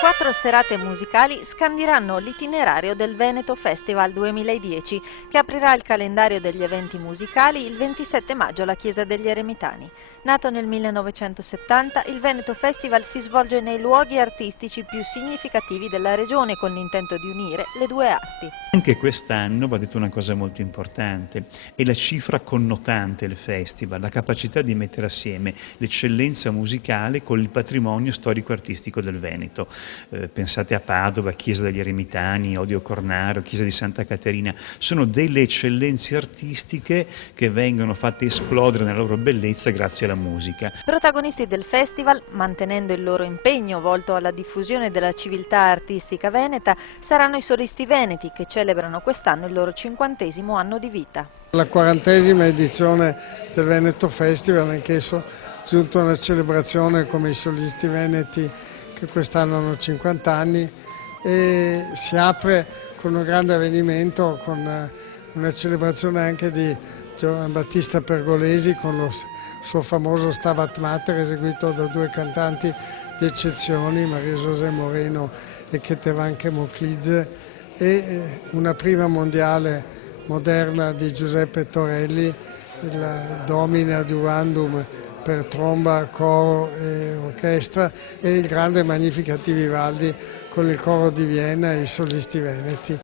Quattro serate musicali scandiranno l'itinerario del Veneto Festival 2010, che aprirà il calendario degli eventi musicali il 27 maggio alla Chiesa degli Eremitani. Nato nel 1970, il Veneto Festival si svolge nei luoghi artistici più significativi della regione con l'intento di unire le due arti. Anche quest'anno va detto una cosa molto importante, è la cifra connotante del festival, la capacità di mettere assieme l'eccellenza musicale con il patrimonio storico-artistico del Veneto. Pensate a Padova, Chiesa degli Eremitani, Odio Cornaro, Chiesa di Santa Caterina, sono delle eccellenze artistiche che vengono fatte esplodere nella loro bellezza grazie alla musica. Protagonisti del festival, mantenendo il loro impegno volto alla diffusione della civiltà artistica veneta, saranno i solisti veneti che celebrano quest'anno il loro 50° anno di vita. La 40ª edizione del Veneto Festival, anch'esso giunto a una celebrazione come i solisti veneti che quest'anno hanno 50 anni, e si apre con un grande avvenimento, con una celebrazione anche di Giovan Battista Pergolesi con lo suo famoso Stabat Mater eseguito da due cantanti di eccezione, Maria José Moreno e Ketevan Chemoclidze, e una prima mondiale moderna di Giuseppe Torelli, il Domine Adjuvandum per tromba, coro e orchestra, e il grande Magnificat di Vivaldi con il coro di Vienna e i solisti veneti.